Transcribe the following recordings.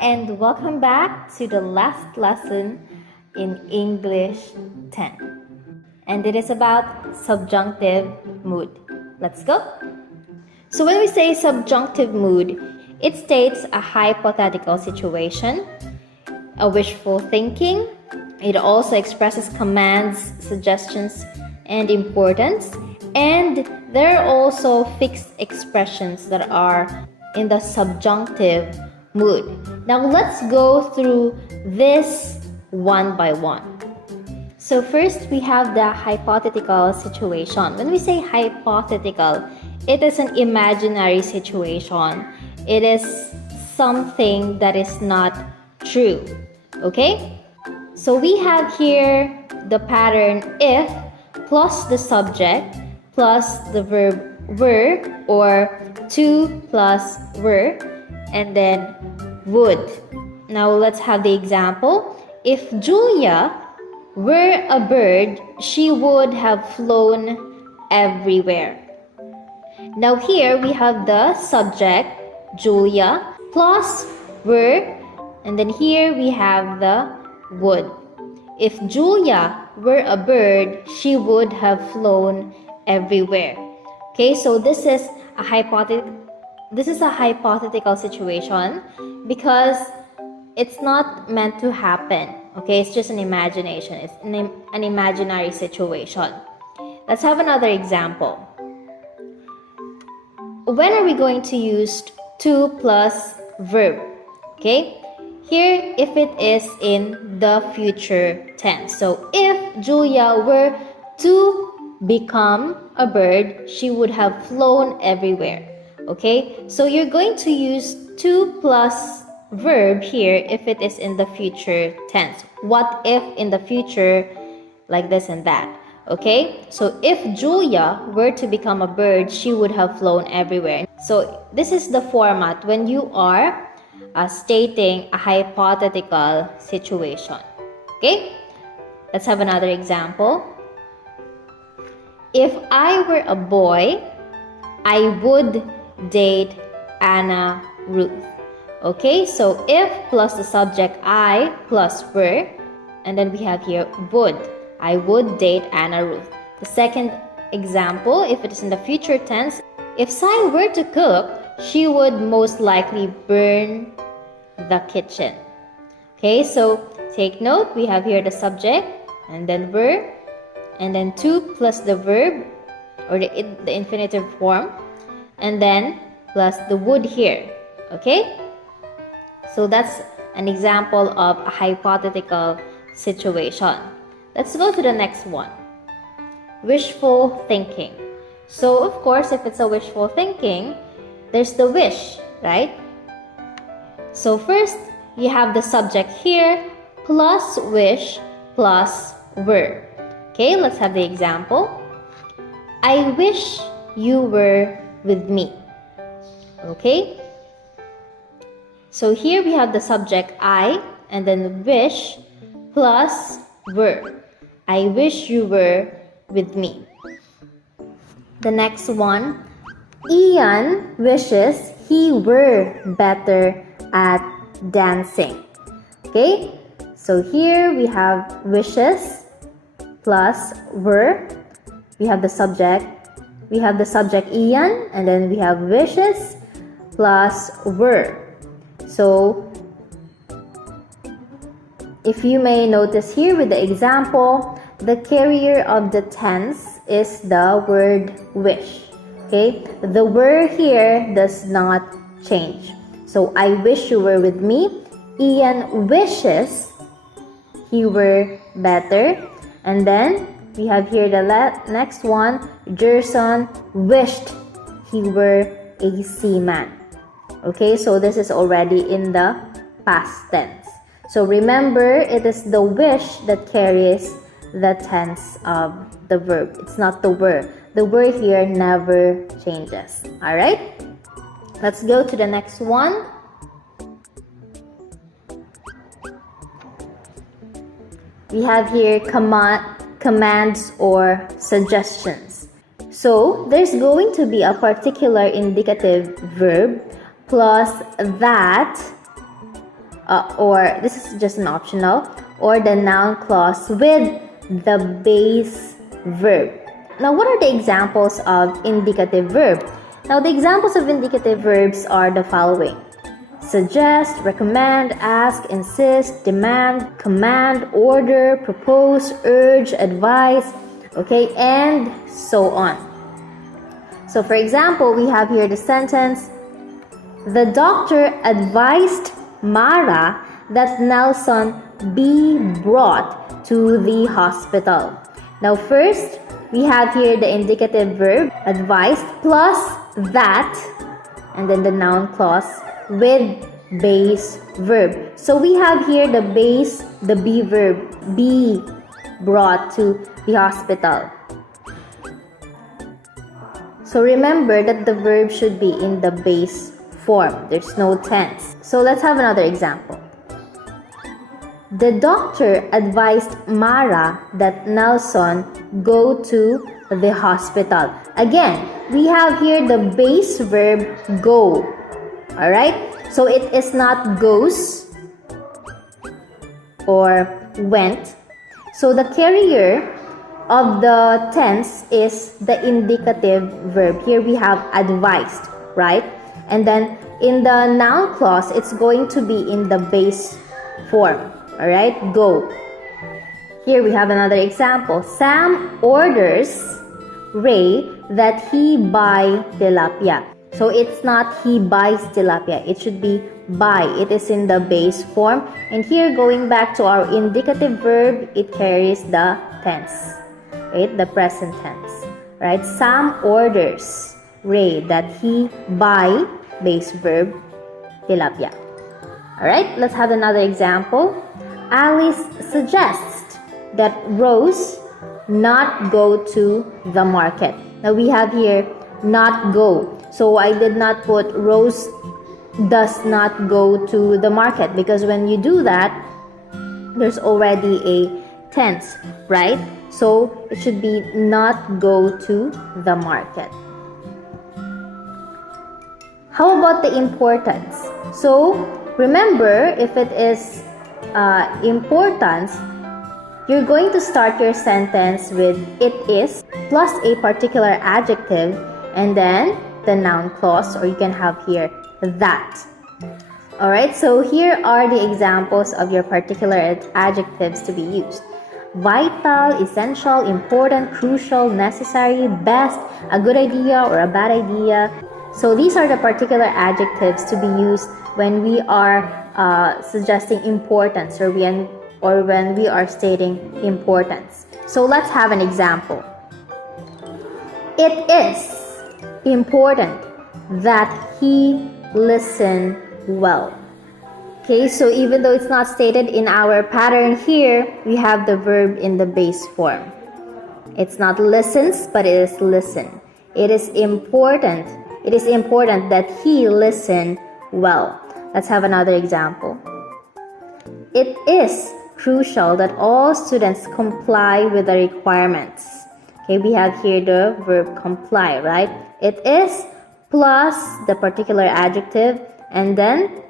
and welcome back to the last lesson in English 10. And it is about subjunctive mood. Let's go. So when we say subjunctive mood, it states a hypothetical situation, a wishful thinking. It also expresses commands, suggestions, and importance. And there are also fixed expressions that are in the subjunctive mood. Now let's go through this one by one. So first we have the hypothetical situation. When we say hypothetical, it is an imaginary situation. It is something that is not true. Okay? So we have here the pattern if plus the subject plus the verb were, or to plus were, and then would. Now let's have the example. If Julia were a bird, she would have flown everywhere. Now here we have the subject, Julia, plus were, and then here we have the would. If Julia were a bird, she would have flown everywhere. Okay, so this is a hypothetical situation because it's not meant to happen. Okay, it's just an imagination. It's an imaginary situation. Let's have another example. When are we going to use to plus verb? Okay, here if it is in the future tense. So if Julia were to become a bird, she would have flown everywhere. Okay, so you're going to use to plus verb here if it is in the future tense. What if in the future, like this and that? Okay, so if Julia were to become a bird, she would have flown everywhere. So this is the format when you are stating a hypothetical situation. Okay, let's have another example. If I were a boy, I would date Anna Ruth. Okay, so if plus the subject I plus were, and then we have here would. I would date Anna Ruth. The second example, if it is in the future tense, if Sai were to cook, she would most likely burn the kitchen. Okay, so take note, we have here the subject, and then were, and then to plus the verb, or the infinitive form, and then plus the would here. Okay, so that's an example of a hypothetical situation. Let's go to the next one. Wishful thinking. So of course, if it's a wishful thinking, there's the wish, right? So first, you have the subject here, plus wish, plus were. Okay, let's have the example. I wish you were with me. Okay, so here we have the subject I, and then wish plus were. I wish you were with me. The next one, Ian wishes he were better at dancing. Okay, so here we have wishes plus were. We have the subject Ian, and then we have wishes plus were. So if you may notice here with the example, the carrier of the tense is the word wish. Okay, the were here does not change. So I wish you were with me. Ian wishes he were better. And then we have here the next one. Gerson wished he were a seaman. Okay, so this is already in the past tense. So remember, it is the wish that carries the tense of the verb. It's not the were. The were here never changes. Alright? Let's go to the next one. We have here commands or suggestions. So there's going to be a particular indicative verb plus that or this is just an optional, or the noun clause with the base verb. Now, what are the examples of indicative verb? Now, the examples of indicative verbs are the following: suggest, recommend, ask, insist, demand, command, order, propose, urge, advise, okay, and so on. So, for example, we have here the sentence, the doctor advised Mara that Nelson be brought to the hospital. Now, first, we have here the indicative verb, advised, plus that, and then the noun clause with base verb. So we have here the base, the be verb, be brought to the hospital. So remember that the verb should be in the base form. There's no tense. So let's have another example. The doctor advised Mara that Nelson go to the hospital. Again, we have here the base verb go. Alright? So it is not goes or went. So the carrier of the tense is the indicative verb. Here we have advised, right? And then in the noun clause, it's going to be in the base form. Alright, go. Here we have another example. Sam orders Ray that he buy tilapia. So it's not he buys tilapia. It should be buy. It is in the base form. And here, going back to our indicative verb, it carries the tense. Right? The present tense. Right? Sam orders Ray that he buy, base verb, tilapia. Alright, let's have another example. Alice suggests that Rose not go to the market. Now we have here not go. So I did not put Rose does not go to the market, because when you do that, there's already a tense, right? So it should be not go to the market. How about the importance? So remember, if it is importance, you're going to start your sentence with it is plus a particular adjective and then the noun clause, or you can have here that. Alright, so here are the examples of your particular adjectives to be used. Vital, essential, important, crucial, necessary, best, a good idea or a bad idea. So these are the particular adjectives to be used when we are suggesting importance, or when we are stating importance. So let's have an example. It is important that he listen well. Okay, so even though it's not stated in our pattern here, we have the verb in the base form. It's not listens, but it is listen. It is important that he listen well. Let's have another example. It is crucial that all students comply with the requirements. Okay, we have here the verb comply, right? It is plus the particular adjective and then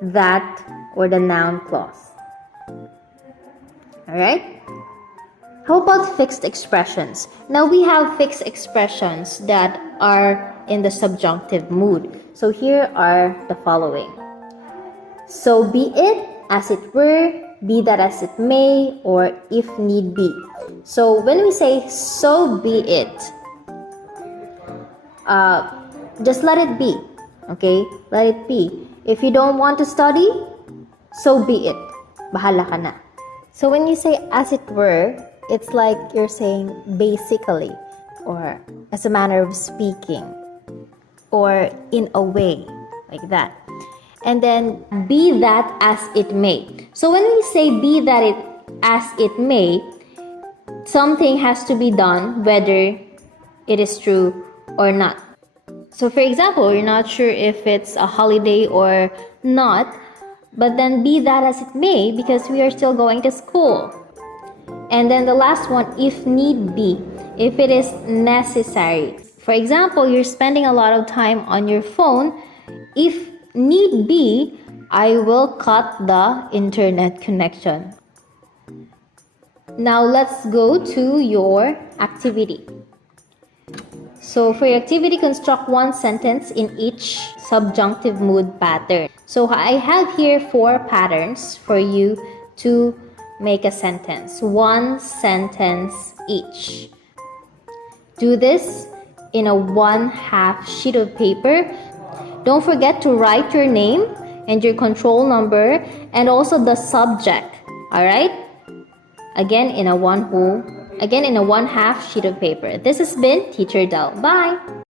that or the noun clause. Alright? How about fixed expressions? Now we have fixed expressions that are in the subjunctive mood. So here are the following. So be it, as it were, be that as it may, or if need be. So when we say so be it, just let it be. Okay? Let it be. If you don't want to study, so be it. Bahala ka na. So when you say as it were, it's like you're saying basically, or as a manner of speaking, or in a way, like that. And then be that as it may. So when we say be that it as it may, something has to be done whether it is true or not. So for example, you're not sure if it's a holiday or not, but then be that as it may, because we are still going to school. And then the last one, if need be, if it is necessary. For example, you're spending a lot of time on your phone. If need be, I will cut the internet connection. Now let's go to your activity. So for your activity, construct one sentence in each subjunctive mood pattern. So I have here 4 patterns for you to make a sentence. 1 sentence each. Do this in a 1/2 sheet of paper. Don't forget to write your name and your control number and also the subject. Alright? Again in a 1/2 sheet of paper. This has been Teacher Del. Bye!